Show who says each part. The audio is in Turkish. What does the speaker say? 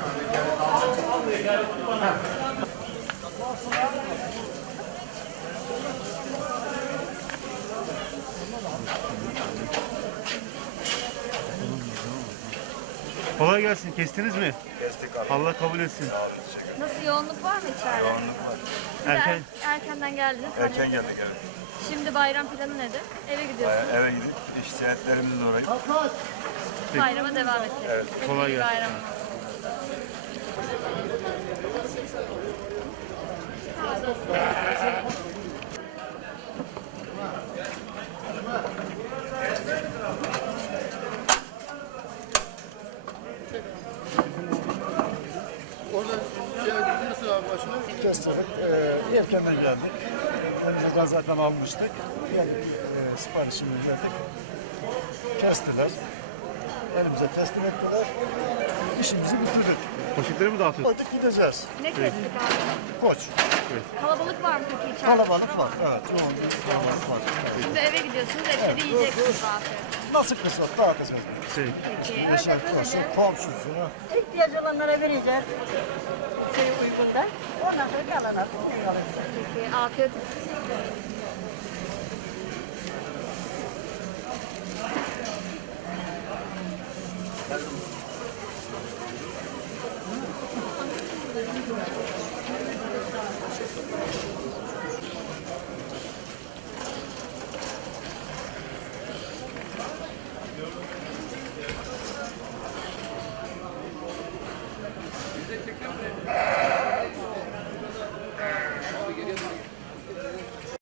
Speaker 1: Kolay gelsin. Kestiniz mi?
Speaker 2: Kestik abi.
Speaker 1: Allah kabul etsin.
Speaker 2: Sağ olun, teşekkür ederim.
Speaker 3: Nasıl yoğunluk var mı içeride?
Speaker 2: Yoğunluk var.
Speaker 3: Siz de
Speaker 1: Erken.
Speaker 3: erkenden geldiniz.
Speaker 2: Erken geldik evet.
Speaker 3: Şimdi bayram planı nedir? Eve gidiyorsunuz.
Speaker 2: Eve gidip iştihatlerimizle uğrayıp
Speaker 3: Bayrama devam edeceğiz.
Speaker 2: Evet.
Speaker 1: Kolay
Speaker 3: İyi
Speaker 1: gelsin.
Speaker 3: bayram.
Speaker 4: Orada nasıl abi başına?
Speaker 5: Kestirdik. Erkenden geldik. Önce zaten almıştık. Geldik, siparişimizi verdik. Kestiler. Elimize teslim ettiler. İşimizi bitirdik.
Speaker 1: Poşetleri mi dağıtıyorsunuz?
Speaker 5: Koyduk gideceğiz.
Speaker 3: Ne kestik abi?
Speaker 5: Koç.
Speaker 3: Kalabalık var mı peki içeride?
Speaker 5: Kalabalık var. Evet. Yoğun bir kalabalık var.
Speaker 3: Şimdi eve gidiyorsunuz. Evde de yiyeceksiniz afiyet.
Speaker 5: Nasıl kısmet dağıtacağız?
Speaker 1: Peki.
Speaker 3: Peki.
Speaker 5: Eşer koşu, komşusunu.
Speaker 6: İhtiyacı olanlara vereceğiz. Şey uygunda. Ondan sonra kalan artık ne kalırsa.
Speaker 3: Peki. Afiyet olsun.